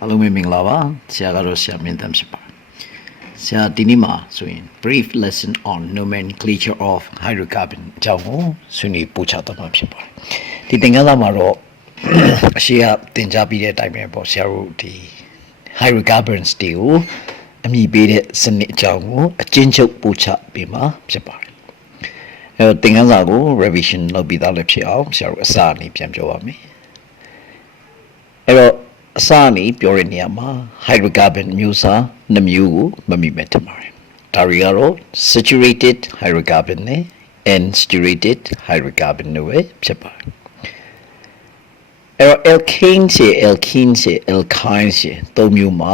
အားလုံးပဲမင်္ဂလာပါဆရာကတော့ဆရာမင်းတမ်းဖြစ်ပါတယ်ဆရာဒီနေ့မှာဆိုရင် brief lesson on nomenclature of hydrocarbon အကြောင်းကိုဆွေးနွေးပို့ချသွားမှာဖြစ်ပါတယ်ဒီသင်ခန်းစာမှာတော့အရှိကသင်ကြားပြီးတဲ့အတိုင်းပဲပေါ့ဆရာတို့ဒီ hydrocarbons တွေကိုအမည်ပေးတဲ့စနစ်အကြောင်းကိုအကျဉ်းချုပ်ပို့ချပေးမှာဖြစ်ပါတယ်သင်ခန်းစာကို revision လုပ်ပြီးသားလည်းဖြစ်အောင်ဆရာတို့အစအနေပြန်ပြောပါမယ်အဲ့တော့အစအနေပြောတဲ့နေရာမှာ hydrocarbon မျိုးစား2မျိုးကိုမမိမဲ့ထင်ပါတယ်ဒါတွေကတော့ saturated hydrocarbon နဲ့ unsaturated hydrocarbon တို့ပဲဖြစ်ပါတယ်အဲ့တော့ alkanes ရဲ့ alkenes ရဲ့ alkynes ရဲ့သုံးမျိုးမှာ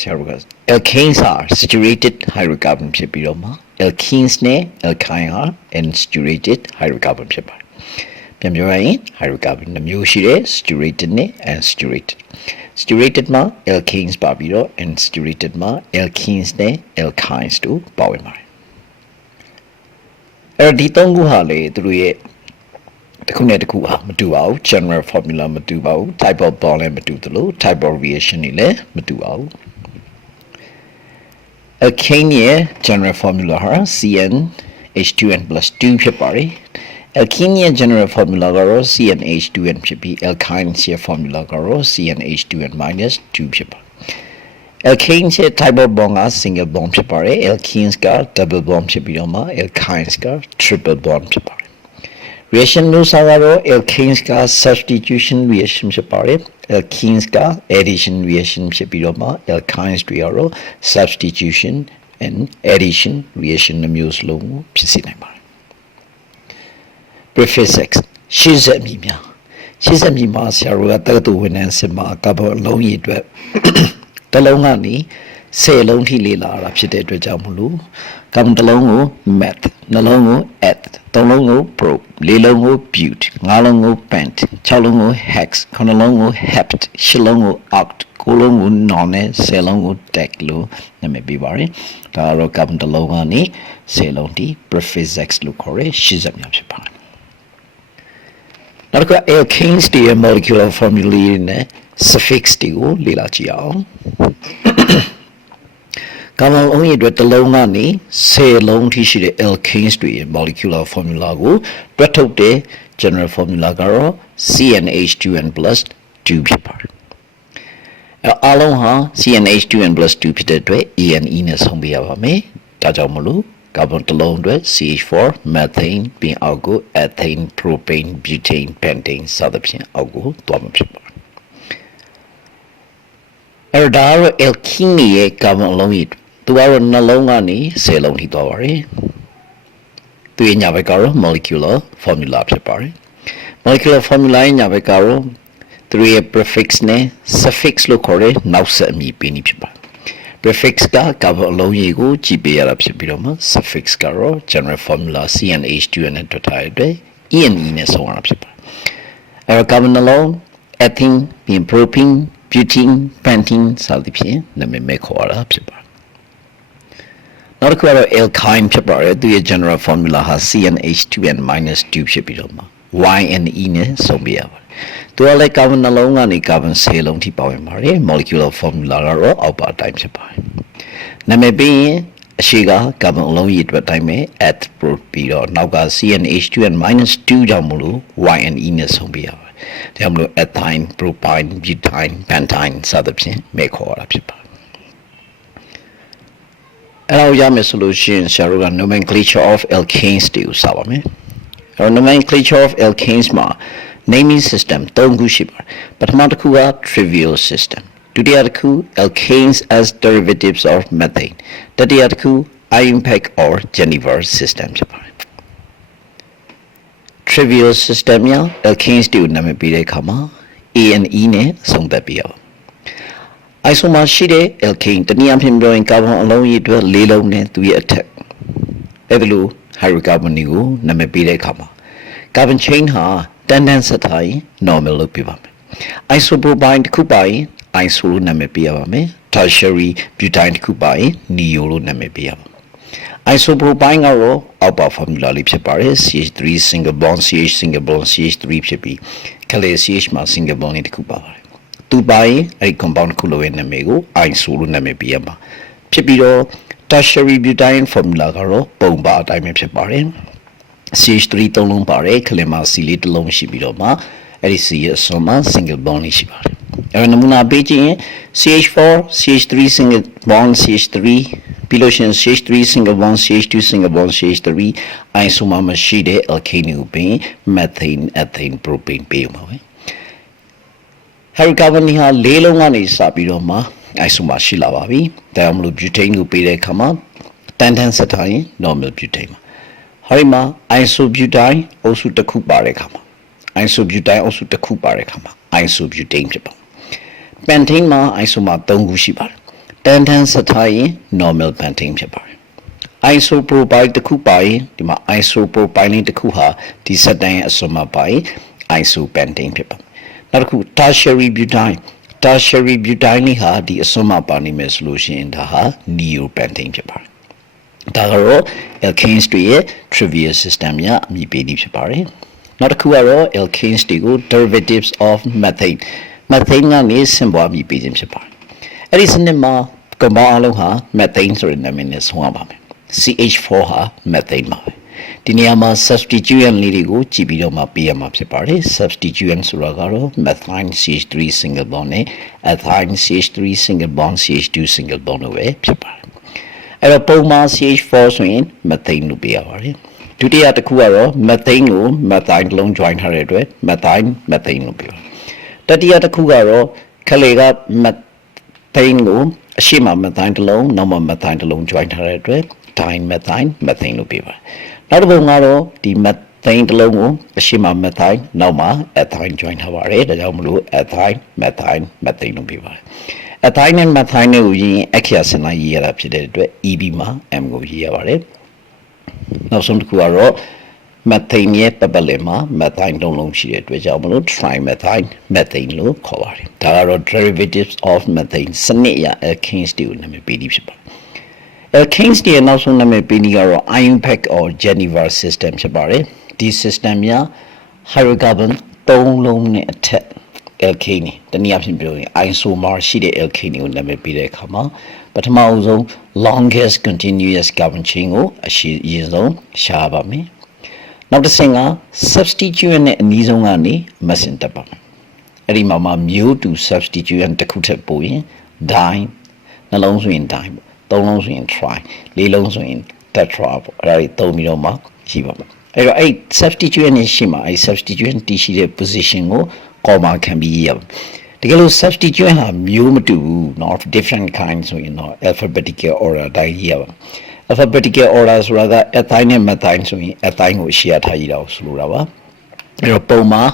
ဆရာတို့က alkanes are saturated hydrocarbon ဖြစ်ပြီးတော့မှ alkenes နဲ့ alkyne ဟာ unsaturated hydrocarbon ဖြစ်ပါတယ်ပြန်ပြောရရင် hydrocarbon 2မျိုးရှိတယ် saturated နဲ့ unsaturated saturated မှာ alkanes ပါပြီးတော့ unsaturated မှာ alkenes နဲ့ alkynes တို့ပါဝင်ပါတယ်အဲ့ဒီသုံးခုဟာလေသူတို့ရဲ့တစ်ခုနဲ့တစ်ခုဟာမတူပါဘူး general formula မတူပါဘူး type of bond လည်းမတူသလို type of reaction တွေလည်းမတူပါဘူး alkane ရဲ့ general formula ဟာ CnH2n + 2 ဖြစ်ပါတယ်alkene ရဲ့ general formula ကတော့ CnH2n ဖြစ်ပြီး alkyne ရဲ့ formula ကတော့ CnH2n - 2 ဖြစ်ပါတယ် alkane ရဲ့ type of bond က single bond ဖြစ်ပါတယ် alkenes က double bond ဖြစ်ပြီးတော့မှ alkynes က triple bond ဖြစ်ပါတယ် reaction မျိုးစားကတော့ alkanes က substitution reaction ဖြစ်ပါတယ် alkenes က addition reaction ဖြစ်ပြီးတော့မှ alkynes တွေကတော့ substitution and addition reaction မျိုးစလုံးကိုဖြစ်စေနိုင်ပါတယ်prefix ရှေ့ဆက်မည်များရှေ့ဆက်မည်မှာဆရာတို့ကတက္ကသိုလ်ဝန်ထမ်းစစ်မှာကာဗွန်အလုံးကြီးအတွက်တစ်လုံးကနေ10လုံးထိလေ့လာတာဖြစ်တဲ့အတွက်ကြောင့်မလို့ကာဗွန်တစ်လုံးကို meth နှလုံးကို eth သုံးလုံးကို prop လေးလုံးကို bute ငါးလုံးကို pent 6လုံးကို hex 9လုံးကို hept 10လုံးကို oct 9လုံးကို non နဲ့10လုံးကို dec လို့နာမည်ပေးပါတယ်ဒါကတော့ကာဗွန်တစ်လုံးကနေ10လုံးထိ prefix လို့ခေါ်တဲ့ရှေ့ဆက်များဖြစ်ပါတယ်နောက်တစ်ခု alkanes တွေရဲ့ molecular formula နဲ့ suffix တွေကိုလေ့လာကြည့်အောင်ကာဗွန်အုံးရဲ့အတွက်တစ်လုံးကနေ10လုံးထိရှိတဲ့ alkanes တွေရဲ့ molecular formula ကိုတွက်ထုတ်တဲ့ general formula ကတော့ CnH2n + 2 ဖြစ်ပါတယ်အားလုံးဟာ CnH2n + 2 ဖြစ်တဲ့အတွက် ANE နဲ့ဆုံးပြရပါမယ်ဒါကြောင့်မလို့ကာဗွန်တစ်လုံးအတွက် CH4 methane ပြီးအောက်ကို ethane propane butane pentane စသဖြင့်အောက်ကိုသွားမှာဖြစ်ပါတယ်အဲ့ဒါတော့ alkene ရဲ့ကာဗွန်အလုံးကြီးသူကတော့နှလုံးကနေ10လုံးထိသွားပါတယ်သူရဲ့ညာဘက်ကတော့ molecular formula ဖြစ်ပါတယ် molecular formula ရဲ့ညာဘက်ကတော့သူရဲ့ prefix နဲ့ suffix လို့ခေါ်တဲ့နောက်ဆက်အမည်ပေးနည်းဖြစ်ပါတယ်prefix ကကာဗွန်အလုံးကြီးကိုကြည့်ပေးရတာဖြစ်ပြီးတော့မှ suffix ကတော့ general formula CnH2n နဲ့တွက်ထားတဲ့အတွက် ENE နဲ့ဆုံးရတာဖြစ်ပါတယ်အဲ့တော့ကာဗွန်အလုံး ethene ပြီး propane butane pentane စသဖြင့်နာမည်မဲ့ခေါ်ရတာဖြစ်ပါတယ်နောက်တစ်ခုကတော့ alkyne ဖြစ်ပါတယ်သူရဲ့ general formula ဟာ CnH2n - 2 ဖြစ်ပြီးတော့မှ YNE နဲ့ဆုံးပြရပါတယ်သူကလည်းကာဗွန်နှလုံးကနေကာဗွန်10လုံးထိပါဝင်ပါတယ် molecular formula ကတော့အောက်ပါအတိုင်းဖြစ်ပါတယ်နာမည်ပေးရင်အရှိကကာဗွန်အလုံးကြီးအတွက်တိုင်းပဲ eth ပြီးတော့နောက်က CnH2n - 2 ကြောင့်မလို့ YNE နဲ့ဆုံးပြရပါတယ်ဒါကြောင့်မလို့ ethine propane butane pentane စသဖြင့်မဲ့ခေါ်ရတာဖြစ်ပါတယ်အဲ့တော့ရမယ်ဆိုလို့ရှိရင်ဆရာတို့က nomenclature of alkanes တွေကိုစပါမယ်အဲ့တော့ nomenclature of alkanes မှာnaming system 3ခုရှိပါတယ်ပထမတစ်ခုက trivial system ဒုတိယတစ်ခု alkanes as derivatives of methane တတိယတစ်ခု IUPAC or Geneva system ဖြစ်ပါတယ် trivial system မှာ alkanes တွေကိုနာမည်ပေးတဲ့အခါမှာ ANE နဲ့အဆုံးသတ်ပေးရအောင်isomer ရှိတဲ့ alkane တနည်းအားဖြင့်ပြောရင်ကာဗွန်အလုံးကြီးအတွက်၄လုံးနဲ့သူရဲ့အထက်အဲ့ဒါလို hydrocarbon တွေကိုနာမည်ပေးတဲ့အခါမှာ carbon chain ဟာတန်တန်ဆက်ထားရင် normal လို့ပြောပါမယ် isopropyne တစ်ခုပါရင် iso လို့နာမည်ပေးရပါမယ် tertiary butane တစ်ခုပါရင် neo လို့နာမည်ပေးရပါမယ် isopropyne ကတော့အောက်ပါ formula လေးဖြစ်ပါတယ် CH3 single bond CH single bond CH3 ဖြစ်ပြီး ခလေ CH မှာ single bond လေးတစ်ခုပါပါတယ် သူ့ပိုင်းအဲ့ဒီ compound တစ်ခုလုံးရဲ့နာမည်ကို iso လို့နာမည်ပေးရမှာဖြစ်ပြီးတော့ tertiary butane formula ကတော့ပုံပါအတိုင်းပဲဖြစ်ပါတယ် CH3 သုံးလုံးပါတယ်ခလင်မှာ C လေးတစ်လုံးရှိပြီးတော့မှအဲ့ဒီ C ရဲ့အစွန်းမှာ single bond လေးရှိပါတယ်အဲ့တော့နမူနာပေးကြည့်ရင် CH4 CH3 single bond CH3 ပြီးလို့ရှိရင် CH3 single bond CH2 single bond CH3 isomer မရှိတဲ့ alkane ကိုပြင် methane ethane propane ပေးမှာပဲ hydrocarbon ဟာလေးလုံးကနေစပြီးတော့မှ isomer ရှိလာပါပြီဒါကြောင့်မလို့ butane ကိုပေးတဲ့အခါမှာတန်တန်ဆက်ထားရင် normal butane ပါဟာဒီမှာ isobutane အုပ်စုတစ်ခုပါတဲ့အခါမှာ isobutane အုပ်စုတစ်ခုပါတဲ့အခါမှာ isobutane ဖြစ်ပါ pentane မှာ isomer 3ခုရှိပါတယ်တန်တန်ဆက်ထားရင် normal pentane ဖြစ်ပါတယ် isopropyl တစ်ခုပါရင်ဒီမှာ isopropyl တစ်ခုဟာဒီစက်တန်းရဲ့အစွန်းမှာပါရင် isopentane ဖြစ်ပါနောက်တစ်ခု tertiary butane လေးဟာဒီအစွန်းမှာပါနေမယ်ဆိုလို့ရှိရင်ဒါဟာ neopentane ဖြစ်ပါတယ်ဒါကတော့ alkanes တွေရဲ့ trivial system ရအမည်ပေးနည်းဖြစ်ပါတယ်နောက်တစ်ခုကတော့ alkanes တွေကို derivatives of methane ကနေဆင့်ပွားအမည်ပေးခြင်းဖြစ်ပါတယ်အဲ့ဒီစနစ်မှာ compound အလုံးဟာ methane ဆိုတဲ့နာမည်နဲ့ဆုံးရပါမယ် CH4 ဟာ methane ပါပဲဒီနေရာမှာ substituent လေးတွေကိုကြည့်ပြီးတော့မှပေးရမှာဖြစ်ပါတယ် substituent ဆိုတာကတော့ methane CH3 single bond နဲ့ ethane CH3 single bond CH2 single bond လို့ပဲဖြစ်ပါတယ်အဲ့တော့ပုံမှန် CH4 ဆိုရင် methane လို့ပေးရပါတယ်ဒုတိယတစ်ခုကတော့ methane ကို methane လုံး join ထားတဲ့အတွက် methane လို့ပေးပါတယ်တတိယတစ်ခုကတော့ခလေက methane ကိုအရှိမ methane တစ်လုံးနောက်မှ methane တစ်လုံး join ထားတဲ့အတွက် dimethane လို့ပေးပါတယ်နောက်တစ်ပုံကတော့ဒီ methane တစ်လုံးကိုအရှိမ methane နောက်မှ ethane join ထားပါတယ်ဒါကြောင့်မလို့ ethane methane လို့ပေးပါတယ်ethane နဲ့ methane ကိုရင်းအခရာစင်လိုက်ရေးရတာဖြစ်တဲ့အတွက် EB မှာ M ကိုရေးရပါတယ်နောက်ဆုံးတစ်ခုကတော့ methane ရဲ့ပတ်လည်မှာ methane လုံးလုံးရှိတဲ့အတွက်ကြောင့်မလို့ trimethane လို့ခေါ်ပါတယ်ဒါကတော့ derivatives of methane စနစ်အရ alkanes တွေကိုနာမည်ပေးပြီးဖြစ်ပါတယ် alkanes တွေနောက်ဆုံးနာမည်ပေးနည်းကတော့ IUPAC or Geneva system ဖြစ်ပါတယ်ဒီ system များ hydrocarbon 3လုံးနဲ့အထက် alkane တနည်းအားဖြင့်ပြောရင် isomer ရှိတဲ့ alkane ကိုနာမည်ပေးတဲ့အခါမှာပထမအဆုံး longest continuous carbon chain ကိုအရင်ဆုံးရှားပါမယ်နောက်တစ်ဆင့်က substituent နဲ့အနည်းဆုံးကနေမဆင်တက်ပါမယ်အဲ့ဒီမှာမျိုးတူ substituent တစ်ခုထပ်ပို့ရင် di နှလုံးဆိုရင် di သုံးလုံးဆိုရင် tri လေးလုံးဆိုရင် tetra ပေါ့အဲ့ဒါတွေသုံးပြီးတော့မှရှိပါမယ်အဲ့တော့အဲ့ substituent နဲ့ရှိမှာအဲ့ substituent တည်ရှိတဲ့ position ကို comma ခံပြီးရေးရပါတကယ်လို့ substituent ဟာမျိုးမတူဘူးเนาะ different kind ဆိုရင်တော့ alphabetical order တိုင်းရေးရပါalphabetical order ဆိုတာက ethane နဲ့ methane ဆိုရင် ethane ကိုရှေ့ထားရေးတာကိုဆိုလိုတာပါအဲ့တော့ပုံမှာ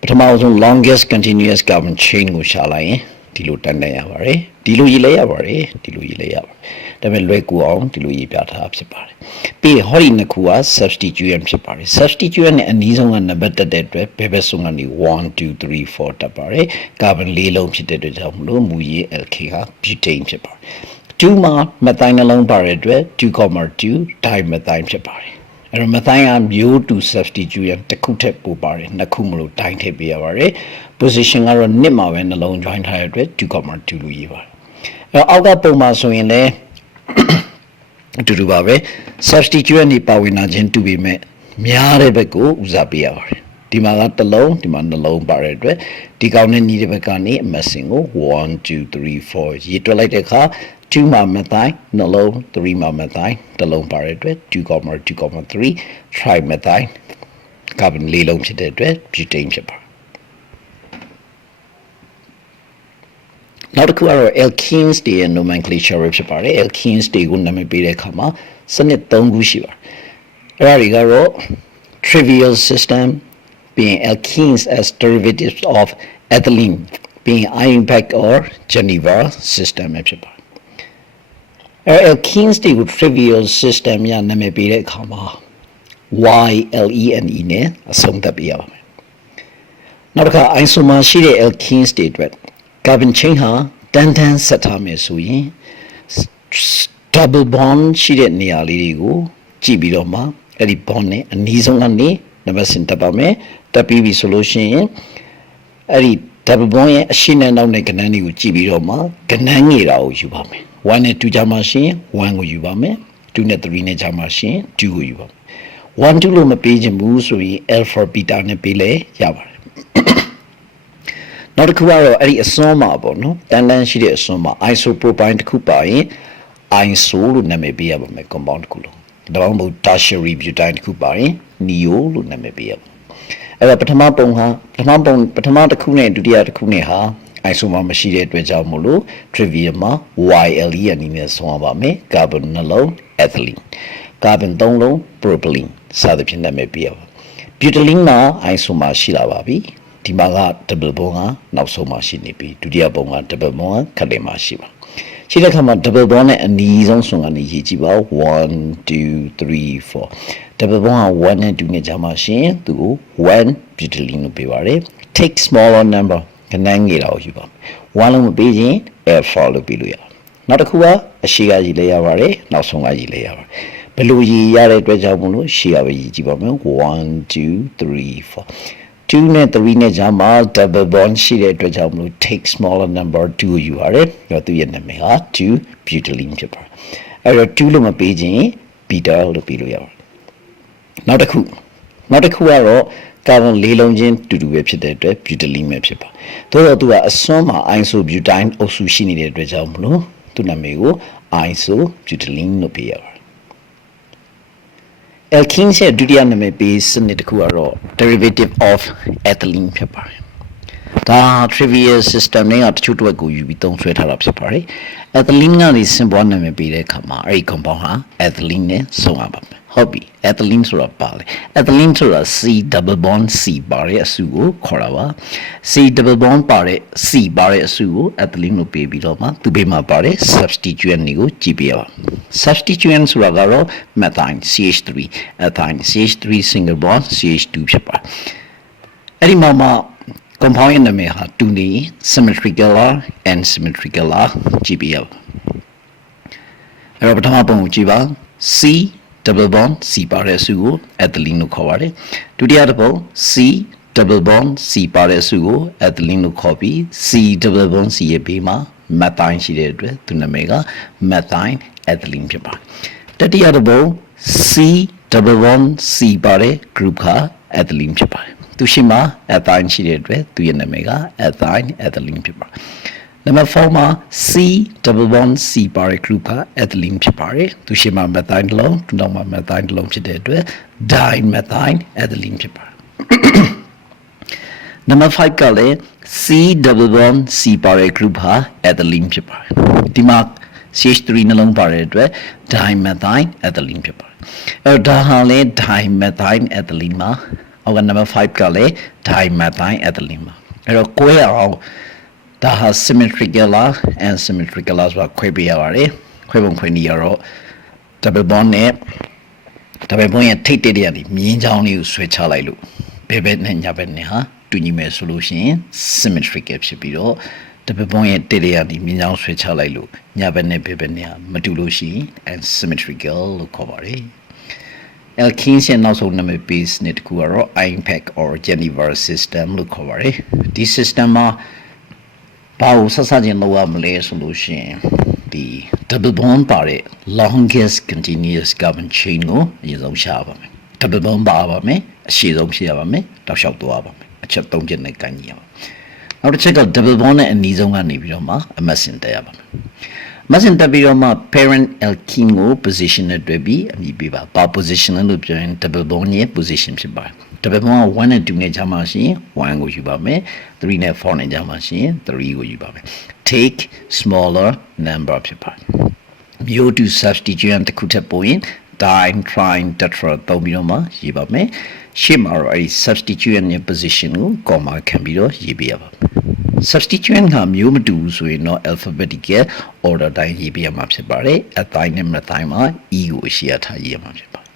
ပထမဆုံး longest continuous carbon chain ကိုရှာလိုက်ရင်ဒီလိုတန်းရပါတယ်ဒီလိုရေးလိုက်ရပါတယ်ဒါပေမဲ့လွယ်ကူအောင်ဒီလိုရေးပြထားဖြစ်ပါတယ်ပြီးရင်ဟောဒီနှစ်ခုက substituent ဖြစ်ပါတယ် substituent နဲ့အနည်းဆုံးကနံပါတ်တက်တဲ့အတွက်ဘယ်ဘက်ဆုံးကနေ1 2 3 4တက်ပါတယ် carbon ၄လုံးဖြစ်တဲ့အတွက်ကြောင့်မလို့မူရေး alkane ဟာ butane ဖြစ်ပါတယ်2မှာ methane နှလုံးပါတဲ့အတွက် 2,2 dimethane ဖြစ်ပါတယ်အဲ့တော့ methane ကမျိုးတူ substituent တစ်ခုထက်ပိုပါတယ်နှစ်ခုမလို့ dime ထည့်ပေးရပါတယ် position ကတော့နှစ်မှာပဲနှလုံး join ထားတဲ့အတွက် 2,2 လို့ရေးပါတယ်အဲ့တော့အောက်ကပုံမှာဆိုရင်လည်းအတူတူပါပဲ substituent တွေပါဝင်လာခြင်းတူပေမဲ့များတဲ့ဘက်ကိုဦးစားပေးရပါတယ်ဒီမှာကတစ်လုံးဒီမှာနှလုံးပါတဲ့အတွက်ဒီကောင်နဲ့ညီတဲ့ဘက်ကနေအမစင်ကို1 2 3 4ရေးတွက်လိုက်တဲ့အခါ2မှာ methane နှလုံး3မှာ methane တစ်လုံးပါတဲ့အတွက် 2,3 trimethane carbon ၄လုံးဖြစ်တဲ့အတွက် butane ဖြစ်ပါတယ်နောက်တစ်ခုကတော့ alkenes တွေရဲ့ nomenclature ဖြစ်ပါတယ် alkenes တွေကိုနာမည်ပေးတဲ့အခါမှာစနစ်၃ခုရှိပါတယ်အဲ့ဒါတွေကတော့ trivial system being alkenes as derivatives of ethylene being IUPAC or Geneva system ဖြစ်ပါတယ်alkenes တွေကို trivial system ရနာမည်ပေးတဲ့အခါမှာ YLENE နဲ့အဆုံးသတ်ပေးရပါမယ်နောက်တစ်ခါ isomer ရှိတဲ့ alkenes တွေအတွက် carbon chain ဟာတန်းတန်းဆက်ထားမယ်ဆိုရင် double bond ရှိတဲ့နေရာလေးတွေကိုကြည့်ပြီးတော့မှအဲ့ဒီ bond နဲ့အနည်းဆုံးကနေနံပါတ်စင်တက်ပါမယ်တက်ပြီးပြီဆိုလို့ရှိရင်အဲ့ဒီ double bond ရဲ့အရှိနဲ့နောက်နဲ့ကဏ္ဍတွေကိုကြည့်ပြီးတော့မှကဏ္ဍငယ်တာကိုယူပါမယ်1နဲ့2ကြားမှာရှင်1ကိုယူပါမယ်2နဲ့3နဲ့ကြားမှာရှင်2ကိုယူပါမယ်1 2လို့မပေးချင်ဘူးဆိုရင် alpha beta နဲ့ပေးလဲရပါတယ်နောက်တစ်ခုကတော့အဲ့ဒီအစွန်းမှာပေါ့နော်တန်းတန်းရှိတဲ့အစွန်းမှာ isopropyne တစ်ခုပါရင် iso လို့နာမည်ပေးရပါမယ် compound တစ်ခုလုံးဒါမှမဟုတ် tertiary butane တစ်ခုပါရင် neo လို့နာမည်ပေးရပါအဲ့တော့ပထမတစ်ခုနဲ့ဒုတိယတစ်ခုနဲ့ဟာ isomer မရှိတဲ့အတွက်ကြောင့်မို့လို့ trivia မှာ YLE အနေနဲ့ဆုံးရပါမယ် carbon နှလုံး ethylene carbon 3လုံး propylene စသဖြင့်နာမည်ပေးရပါ butylene မှာ isomer ရှိလာပါပြီဒီမှာက double bond ကနောက်ဆုံးမှာရှိနေပြီဒုတိယဘုံက double bond ကခက်တယ်မှာရှိပါရှိတဲ့အခါမှာ double bond နဲ့အနီးဆုံးဆွန်ကနေရေးကြည့်ပါ1 2 3 4 double bond က1နဲ့2နဲ့ကြာမှရှင်သူကို1 butylene လို့ပေးပါတယ် take smaller number ခဏငယ်တာကိုယူပါ1လုံးမပေးရင် alpha လို့ပေးလို့ရတယ်နောက်တစ်ခုကအရှိကရေးလဲရပါတယ်နောက်ဆုံးကရေးလဲရပါတယ်ဘယ်လိုရေးရတဲ့အတွက်ကြောင့်မလို့ရှေ့ကပဲရေးကြည့်ပါမယ်1 2 3 4 2နဲ့3နဲ့ကြာမှာ double bond ရှိတဲ့အတွက်ကြောင့်မလို့ take smaller number 2ကိုယူရတယ်။ဒါသူရဲ့နာမည်ဟာ2 butylene ဖြစ်ပါတယ်။အဲ့တော့2လို့မပေးခြင်း beta လို့ပေးလို့ရပါတယ်။နောက်တစ်ခုကတော့ကာဗွန်၄လုံးချင်းတူတူပဲဖြစ်တဲ့အတွက် butylene ပဲဖြစ်ပါ။သို့တော့သူကအစွန်းမှာ isobutane အုပ်စုရှိနေတဲ့အတွက်ကြောင့်မလို့သူ့နာမည်ကို isobutylene လို့ပေးရပါတယ်alkenes ရဲ့ဒုတိယနာမည်ပေးစနစ်တစ်ခုကတော့ derivative of ethylene ဖြစ်ပါတယ်။ဒါ trivial system နဲ့တချို့တစ်ဝက်ကိုယူပြီးသုံးစွဲထားတာဖြစ်ပါတယ်။ ethylene ကနေ symbol နာမည်ပေးတဲ့အခါမှာအဲ့ဒီ compound ဟာ ethylene နဲ့ဆုံးရပါမယ်။ဟုတ်ပြီ ethylene ဆိုတာပါလေ။ ethylene ဆိုတာ C double bond C ပါတဲ့အစုကိုခေါ်တာပါ။ C double bond ပါတဲ့ C ပါတဲ့အစုကို ethylene လို့ပေးပြီးတော့မှသူ့ဘေးမှာပါတဲ့ substituent တွေကိုကြည့်ပြရပါမယ်။ substituent ဆိုတာကတော့ methane CH3 ethane CH3 single bond CH2 ဖြစ်ပါတယ်။အဲ့ဒီမှာ compound ရဲ့နာမည်ဟာတူနေ symmetrical and symmetrical ကြည့်ပြရပါအဲ့တော့ပထမပုံကိုကြည့်ပါ C double bond C ပါတဲ့အစုကို ethylene လို့ခေါ်ပါတယ်ဒုတိယတစ်ပုံ C double bond C ပါတဲ့အစုကို ethylene လို့ခေါ်ပြီး C double bond C ရဲ့ဘေးမှာ methane ရှိတဲ့အတွက်သူနာမည်က methane ethylene ဖြစ်ပါတယ်တတိယတစ်ပုံ C double bond C ပါတဲ့ group က ethylene ဖြစ်ပါတယ်သူရှိမှာ ethane ရှိတဲ့အတွက်သူရဲ့နာမည်က ethane ethylene ဖြစ်ပါတယ်နံပါတ်4မှာ C double bond C ပါတဲ့ group က ethylene ဖြစ်ပါတယ်သူရှိမှာ methane တစ်လုံးသူနောက်မှာ methane တစ်လုံးဖြစ်တဲ့အတွက် dimethane ethylene ဖြစ်ပါတယ်နံပါတ်5ကလည်း C double bond C ပါတဲ့ group ဟာ ethylene ဖြစ်ပါတယ်ဒီမှာ CH3 နှလုံးပါတဲ့အတွက် dimethane ethylene ဖြစ်ပါတယ်အဲ့တော့ဒါဟာလေ dimethane ethylene မှာအောက်ကနံပါတ်5ကလည်း dimethane ethylene မှာအဲ့တော့ကိုယ်ရအောင်ဒါဟာ symmetrical and symmetrical ဆိုတာခွဲပေးရပါတယ်ခွဲပုံခွဲနည်းကတော့ double bond နဲ့ double bond ရဲ့ထိပ်တဲ့နေမြင်းချောင်းလေးကိုဆွဲချလိုက်လို့ဘယ်ဘက်နဲ့ညာဘက်နဲ့ဟာတူညီမယ်ဆိုလို့ရှိရင် symmetrical ဖြစ်ပြီးတော့ double bond ရဲ့တဲ့နေမြင်းချောင်းဆွဲချလိုက်လို့ညာဘက်နဲ့ဘယ်ဘက်နဲ့မတူလို့ရှိရင် asymmetrical လို့ခေါ်ပါတယ်alkenes ရဲ့နောက်ဆုံးနာမည်ပေးစနစ်တစ်ခုကတော့ IUPAC or Geneva system လို့ခေါ်ပါတယ်ဒီ system မှာဘာလို့ဆက်ချင်းလောက်ရမလဲဆိုလို့ရှိရင်ဒီ double bond ပါတဲ့ longest continuous carbon chain ကိုအရင်ဆုံးရှာပါမယ် double bond ပါမယ်အရှည်ဆုံးဖြစ်ရပါမယ်တောက်လျှောက်သွားပါမယ်အချက်၃ချက်နဲ့ကန်ကြည့်ရအောင်နောက်တစ်ချက်က double bond နဲ့အနီးဆုံးကနေပြီးတော့မှအမတ်စင်တက်ရပါမယ်မစင်တက်ပြီးတော့မှ parent alkene ကို position နဲ့တွဲပြီးအမည်ပေးပါဘာ position လဲလို့ပြောရင် double bond ရဲ့ position ဖြစ်ပါတယ် double bond က1နဲ့2နဲ့ကြာမှရှိရင်1ကိုယူပါမယ်3နဲ့4နဲ့ကြာမှရှိရင်3ကိုယူပါမယ် take smaller number ဖြစ်ပါတယ်မျိုးတူ substituent တစ်ခုထပ်ပို့ရင် dime trine tetra သုံးပြီးတော့မှရေးပါမယ်ရှေ့မှာတော့အဲဒီ substituent ရဲ့ position ကို comma ခံပြီးတော့ရေးပေးရပါမယ်substituent ကမျိုးမတူဘူးဆိုရင်တော့ alphabetical order တိုင်းရေးပြရမှာဖြစ်ပါတယ်။ ethine နဲ့ methine မှာ E ကိုအရှိရထားရေးရမှာဖြစ်ပါတယ်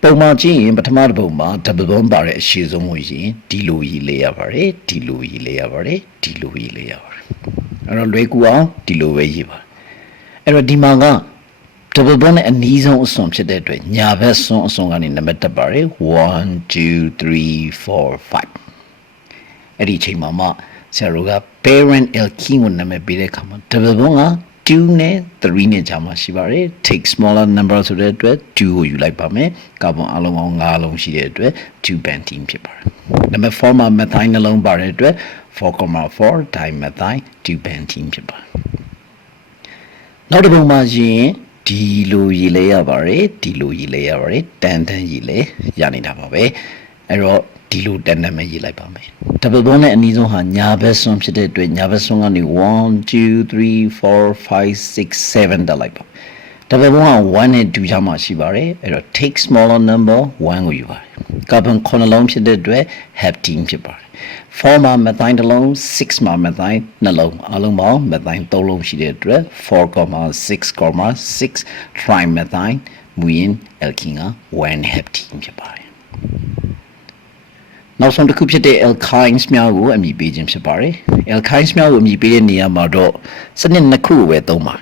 ။ပုံမှန်ကြည့်ရင်ပထမတစ်ပုံမှာ double bond ပါတဲ့အရှိဆုံးကိုရင်ဒီလိုရေးလဲရပါတယ်။ဒီလိုရေးလဲရပါတယ်။ဒီလိုရေးလဲရပါတယ်။အဲ့တော့လွယ်ကူအောင်ဒီလိုပဲရေးပါ။အဲ့တော့ဒီမှာက double bond နဲ့အနီးဆုံးအစွန်ဖြစ်တဲ့အတွက်ညာဘက်စွန်အစွန်ကနေနံပါတ်တက်ပါတယ်1 2 3 4 5 အဲ့ဒီအချိန်မှာမှဆရာတို့က parent alkene ကိုနာမည်ပေးတဲ့အခါမှာ double bond က2နဲ့3နဲ့ကြာမှရှိပါတယ် take smaller number ဆိုတဲ့အတွက်2ကိုယူလိုက်ပါမယ်ကာဗွန်အလုံးပေါင်း5လုံးရှိတဲ့အတွက်2 pentene ဖြစ်ပါတယ်နံပါတ်4မှာ methine နှလုံးပါတဲ့အတွက် 4,4 dimethyl 2 pentene ဖြစ်ပါတယ်နောက်တစ်ပုံမှာရှင်ဒီလိုရေးလဲရပါတယ်ဒီလိုရေးလဲရပါတယ်တန်တန်ရေးလဲရနေတာပါပဲအဲ့တော့ဒီလိုတန်တန်ပဲရေးလိုက်ပါမယ် double bond နဲ့အနည်းဆုံးဟာညာဘက်စွန်းဖြစ်တဲ့အတွက်ညာဘက်စွန်းကနေ1 2 3 4 5 6 7တက်လိုက်ပါ double bond က1နဲ့2ကြားမှာရှိပါတယ်အဲ့တော့ take smaller number 1ကိုယူပါတယ်ကာဗွန်9လုံးဖြစ်တဲ့အတွက် heptene ဖြစ်ပါတယ်4မှာ methine တစ်လုံး6မှာ methine 2လုံးအလုံးပေါင်း methine 3လုံးရှိတဲ့အတွက် 4,6,6 trimethine မူရင်း alkene က1 heptene ဖြစ်ပါတယ်နောက်ဆုံးတစ်ခုဖြစ်တဲ့ alkynes များကိုအမည်ပေးခြင်းဖြစ်ပါတယ် alkynes များကိုအမည်ပေးတဲ့နေရာမှာတော့စနစ်နှစ်ခုကိုပဲသုံးပါ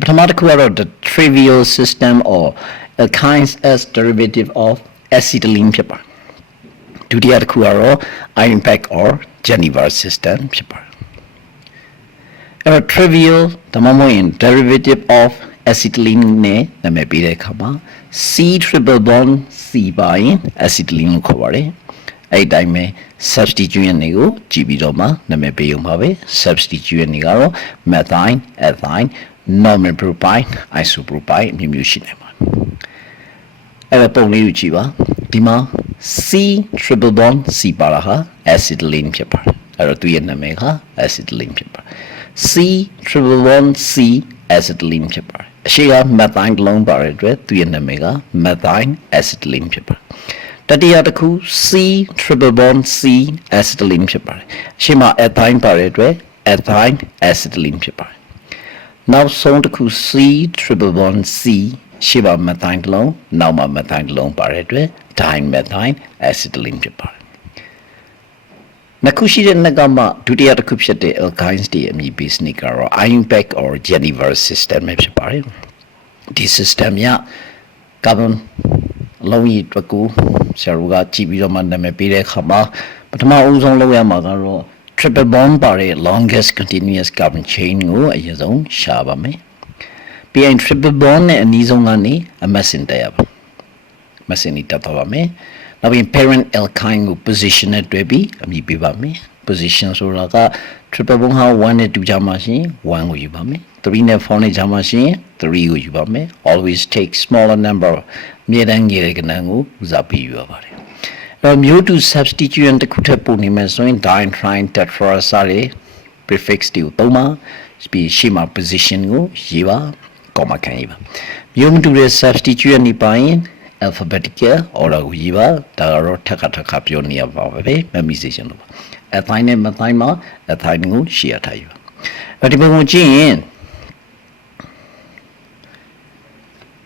ပထမတစ်ခုကတော့ the trivial system or alkynes as derivative of acetylene ဖြစ်ပါတယ်ဒုတိယတစ်ခုကတော့ iron-pack or Geneva system ဖြစ်ပါတယ်အဲ့တော့ trivial ဒါမှမဟုတ်ရင် derivative of acetylene နဲ့နာမည်ပေးတဲ့အခါမှာ C triple bond C ပါရင် acetylene ကိုခေါ်ပါတယ်အဲ့ဒီတိုင်းပဲ substituent တွေကိုကြည့်ပြီးတော့မှနာမည်ပေးအောင်ပါပဲ substituent တွေကတော့ methine, ethine, normal propyne, isopropyne အမျိုးမျိုးရှိနေပါတယ်အဲ့တော့ပုံလေးကိုကြည့်ပါဒီမှာ C triple bond C ပါတာဟာ acetylene ဖြစ်ပါတယ်အဲ့တော့သူရဲ့နာမည်က acetylene ဖြစ်ပါတယ် C triple bond C acetylene ဖြစ်ပါတယ်အရှိက methine တစ်လုံးပါတဲ့အတွက်သူရဲ့နာမည်က methine acetylene ဖြစ်ပါတယ်တတိယတစ်ခု C triple bond C acetylene ဖြစ်ပါတယ်အရှိမှာ ethine ပါတဲ့အတွက် ethine acetylene ဖြစ်ပါတယ်နောက်ဆုံးတစ်ခု C triple bond C ရှိပါ methine တစ်လုံးနောက်မှာ methine တစ်လုံးပါတဲ့အတွက် dimethyl acetylene ဖြစ်ပါတယ်နှစ်ခုရှိတဲ့နှစ်ကမှဒုတိယတစ်ခုဖြစ်တဲ့ alkynes တွေအမည်ပေးစနစ်ကတော့ iron-pack or Geneva system ပဲဖြစ်ပါတယ်ဒီ system ရကာဗွန်လုံးကြီးတစ်ခုဆရာတို့ကကြည့်ပြီးတော့မှနာမည်ပေးတဲ့အခါမှာပထမအဦးဆုံးလုပ်ရမှာကတော့ triple bond ပါတဲ့ longest continuous carbon chain ကိုအရင်ဆုံးရှာပါမယ်ပြီးရင် triple bond နဲ့အနီးဆုံးကနေအမတ်စင်တက်ရပါမစင်နီတက်ပါမယ်နောက်ပြီး parent alkyne ကို position နဲ့တွဲပြီးအမည်ပေးပါမယ် position ဆိုတာက triple bond ဟာ1နဲ့2ကြားမှာရှင်1ကိုယူပါမယ်3နဲ့4နဲ့ကြားမှာရှင်3ကိုယူပါမယ် always take smaller number မြေတန်းငယ်တဲ့ကဏ္ဍကိုဦးစားပေးယူရပါတယ်အဲ့မျိုးတူ substituent တစ်ခုထပ်ပို့နေမယ်ဆိုရင် diene trine tetra စတဲ့ prefix တွေကိုသုံးပါပြီးရှေ့မှာ position ကိုရေးပါ comma ခံရေးပါမျိုးမတူတဲ့ substituent နေပါရင်alphabetical order ကိုရေးပါဒါကတော့ထပ်ခါပြောနေရပါပဲ memorization လို့ပါ ethine နဲ့ methine မှာ ethine ကိုရှေ့ရထားယူပါအဲ့ဒီပုံကိုကြည့်ရင်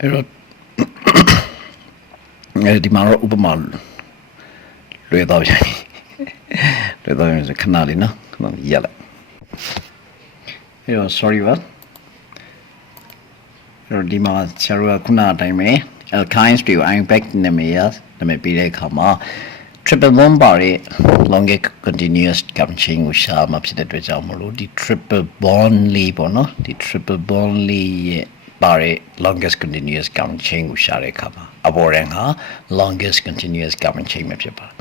အဲ့တော့ဒီမှာတော့ဥပမာလွယ်တော့ပြန်ခဏလေးနော်ခဏရလိုက်အဲ့တော့ sorry ပါအဲ့တော့ဒီမှာဆရာတို့ကခုနအတိုင်းပဲalkynes တွေကို iron-pack နာမည်ပေးတဲ့အခါမှာ triple bond ပါတဲ့ longest continuous carbon chain ကိုရှာမှာဖြစ်တဲ့အတွက်ကြောင့်မလို့ဒီ triple bond လေးပေါ့နော်ဒီ triple bond လေးရဲ့ပါတဲ့ longest continuous carbon chain ကိုရှာတဲ့အခါမှာအပေါ်တန်းက longest continuous carbon chain ပဲဖြစ်ပါတယ်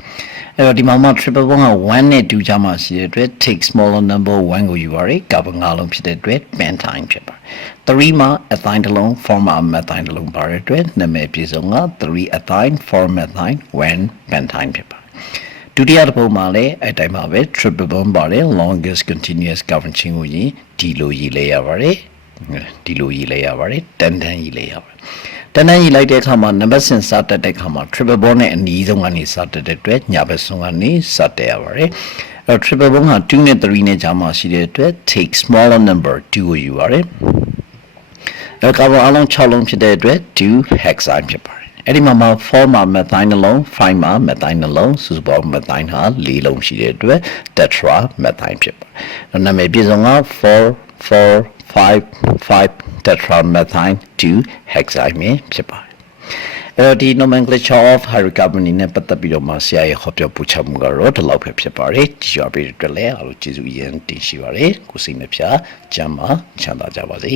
အဲ့တော့ဒီမှာမှ triple bond က1နဲ့2ကြားမှာရှိတဲ့အတွက် take smaller number 1ကိုယူပါရယ်ကာဗွန်5လုံးဖြစ်တဲ့အတွက် pentane ဖြစ်ပါတယ်3မှာ ethine တစ်လုံး4မှာ methine တစ်လုံးပါတဲ့အတွက်နာမည်ပြည့်စုံက3 ethine 4 methine 1 pentane ဖြစ်ပါတယ်ဒုတိယတစ်ပုံမှာလည်းအဲ့တိုင်းမှာပဲ triple bond ပါတဲ့ longest continuous carbon chain ကိုရင်ဒီလိုရေးလဲရပါတယ်တန်တန်ရေးလဲရပါတယ်တန်းတန်းရေးလိုက်တဲ့အခါမှာနံပါတ်စဉ်စတက်တဲ့အခါမှာ triple bond နဲ့အနီးဆုံးကနေစတက်တဲ့အတွက်ညာဘက်ဆုံးကနေစတက်ရပါတယ်အဲ့ triple bond က2နဲ့3နဲ့ကြားမှာရှိတဲ့အတွက် take smaller number 2ကိုယူပါတယ်အဲ့ကာဗွန်အလုံး6လုံးဖြစ်တဲ့အတွက်2 hexane ဖြစ်ပါတယ်အဲ့ဒီမှာ4မှာ methine နှလုံး5မှာ methine နှလုံးစုစုပေါင်း methine ဟာ4လုံးရှိတဲ့အတွက် tetra methine ဖြစ်ပါတယ်နာမည်ပြည့်စုံက4 5 tetra methine 2 hexane ဖြစ်ပါတယ် ဒီ nomenclature of hydrocarbon နဲ့ပတ်သက်ပြီးတော့မှဆရာရဲ့ဟောပြောပူချမှုကတော့ဒီလောက်ပဲဖြစ်ပါတယ်ကြည့်ရပေးတဲ့အတွက်လည်းအားလုံးကျေးဇူးအရင်တင်ရှိပါတယ်ကိုစိတ်နှပြချမ်းသာချမ်းသာကြပါစေ